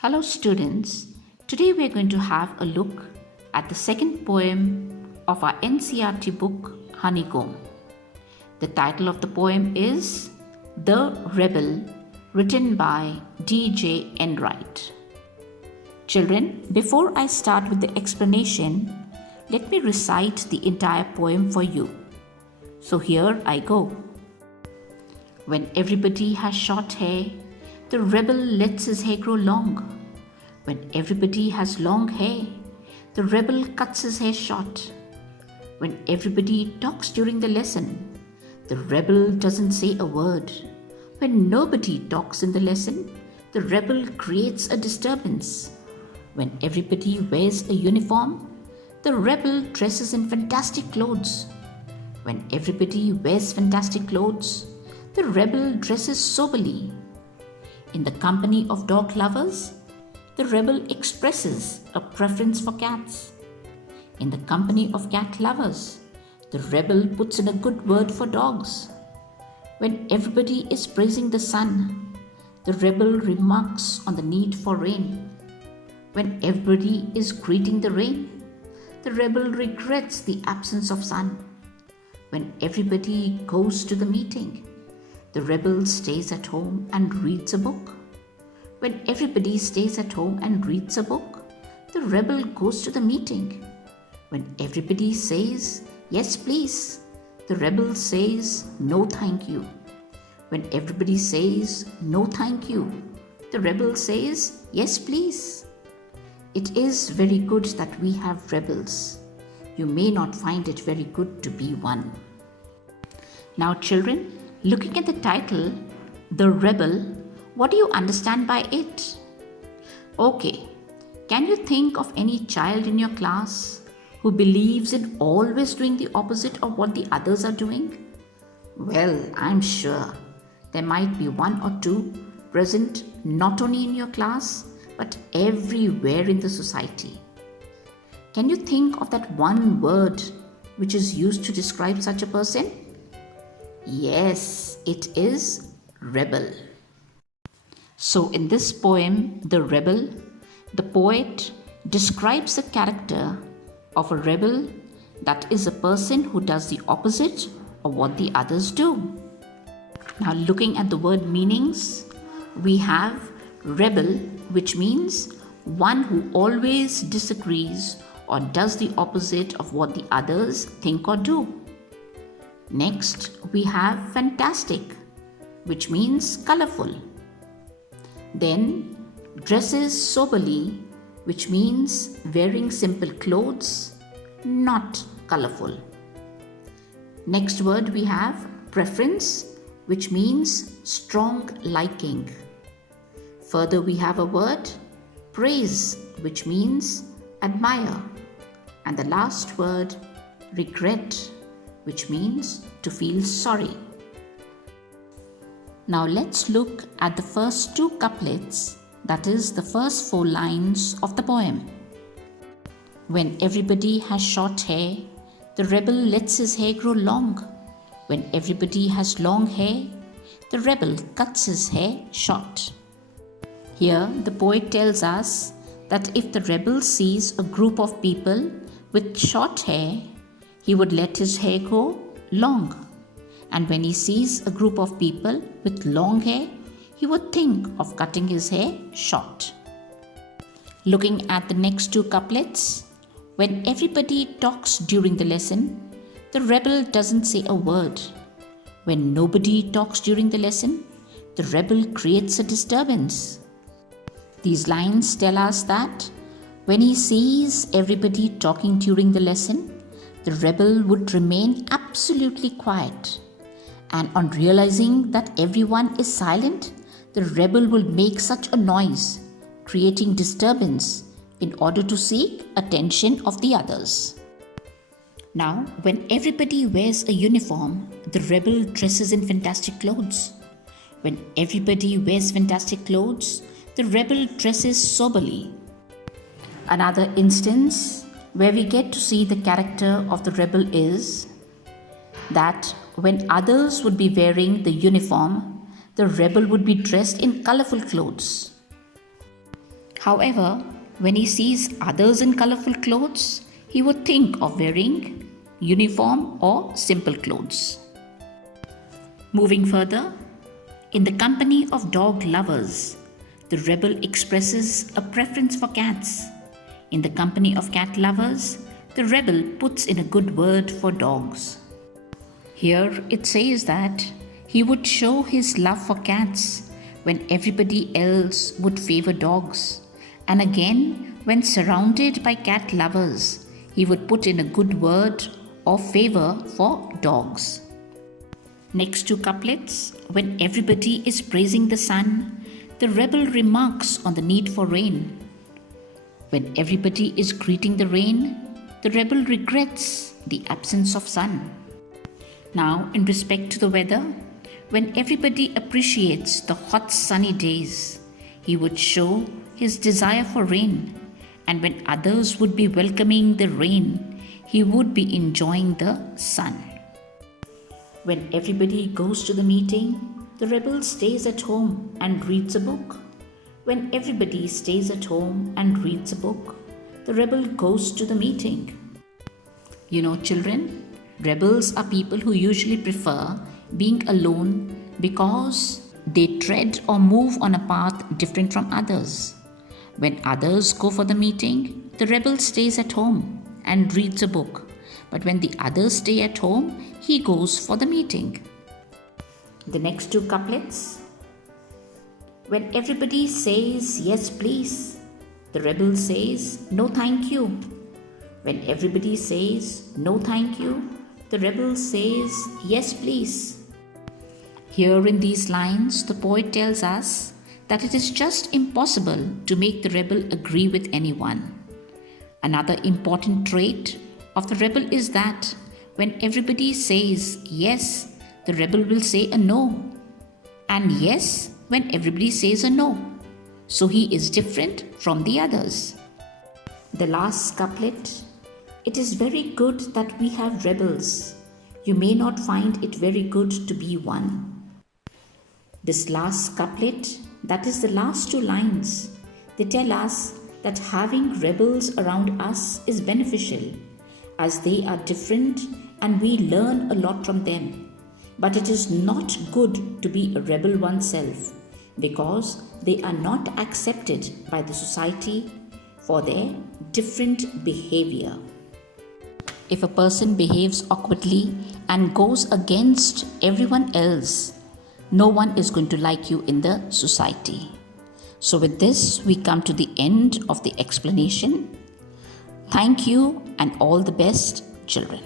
Hello students, today we are going to have a look at the second poem of our NCERT book Honeycomb. The title of the poem is The Rebel, written by D.J. Enright. Children, before I start with the explanation, let me recite the entire poem for you. So here I go. When everybody has short hair, the rebel lets his hair grow long. When everybody has long hair, the rebel cuts his hair short. When everybody talks during the lesson, the rebel doesn't say a word. When nobody talks in the lesson, the rebel creates a disturbance. When everybody wears a uniform, the rebel dresses in fantastic clothes. When everybody wears fantastic clothes, the rebel dresses soberly. In the company of dog lovers, the rebel expresses a preference for cats. In the company of cat lovers, the rebel puts in a good word for dogs. When everybody is praising the sun, the rebel remarks on the need for rain. When everybody is greeting the rain, the rebel regrets the absence of sun. When everybody goes to the meeting, the rebel stays at home and reads a book. When everybody stays at home and reads a book, the rebel goes to the meeting. When everybody says, "Yes, please," the rebel says, "No, thank you." When everybody says, "No, thank you," the rebel says, "Yes, please." It is very good that we have rebels. You may not find it very good to be one. Now, children, looking at the title, The Rebel, what do you understand by it? Okay, can you think of any child in your class who believes in always doing the opposite of what the others are doing? Well, I'm sure there might be one or two present not only in your class but everywhere in the society. Can you think of that one word which is used to describe such a person? Yes, it is rebel. So in this poem, The Rebel, the poet describes the character of a rebel, that is a person who does the opposite of what the others do. Now looking at the word meanings, we have rebel, which means one who always disagrees or does the opposite of what the others think or do. Next, we have fantastic, which means colorful. Then, dresses soberly, which means wearing simple clothes, not colorful. Next word we have preference, which means strong liking. Further, we have a word praise, which means admire. And the last word regret, which means to feel sorry. Now let's look at the first two couplets, that is the first 4 lines of the poem. When everybody has short hair, the rebel lets his hair grow long. When everybody has long hair, the rebel cuts his hair short. Here the poet tells us that if the rebel sees a group of people with short hair, he would let his hair grow long. And when he sees a group of people with long hair, he would think of cutting his hair short. Looking at the next 2 couplets, when everybody talks during the lesson, the rebel doesn't say a word. When nobody talks during the lesson, the rebel creates a disturbance. These lines tell us that when he sees everybody talking during the lesson, the rebel would remain absolutely quiet. And on realizing that everyone is silent, the rebel will make such a noise, creating disturbance in order to seek attention of the others. Now, when everybody wears a uniform, the rebel dresses in fantastic clothes. When everybody wears fantastic clothes, the rebel dresses soberly. Another instance where we get to see the character of the rebel is that when others would be wearing the uniform, the rebel would be dressed in colorful clothes. However, when he sees others in colorful clothes, he would think of wearing uniform or simple clothes. Moving further, in the company of dog lovers, the rebel expresses a preference for cats. In the company of cat lovers, the rebel puts in a good word for dogs. Here it says that he would show his love for cats when everybody else would favor dogs, and again when surrounded by cat lovers, he would put in a good word or favor for dogs. Next two couplets, when everybody is praising the sun, the rebel remarks on the need for rain. When everybody is greeting the rain, the rebel regrets the absence of sun. Now, in respect to the weather, when everybody appreciates the hot sunny days, he would show his desire for rain, and when others would be welcoming the rain, he would be enjoying the sun. When everybody goes to the meeting, the rebel stays at home and reads a book. When everybody stays at home and reads a book, the rebel goes to the meeting. You know, children, rebels are people who usually prefer being alone because they tread or move on a path different from others. When others go for the meeting, the rebel stays at home and reads a book. But when the others stay at home, he goes for the meeting. The next two couplets. When everybody says, yes please, the rebel says, no thank you. When everybody says, no thank you, the rebel says, yes please. Here in these lines, the poet tells us that it is just impossible to make the rebel agree with anyone. Another important trait of the rebel is that when everybody says yes, the rebel will say a no, and yes when everybody says a no. So he is different from the others. The last couplet. It is very good that we have rebels. You may not find it very good to be one. This last couplet, that is the last two lines, they tell us that having rebels around us is beneficial, as they are different and we learn a lot from them. But it is not good to be a rebel oneself, because they are not accepted by the society for their different behavior. If a person behaves awkwardly and goes against everyone else, no one is going to like you in the society. So with this, we come to the end of the explanation. Thank you and all the best, children.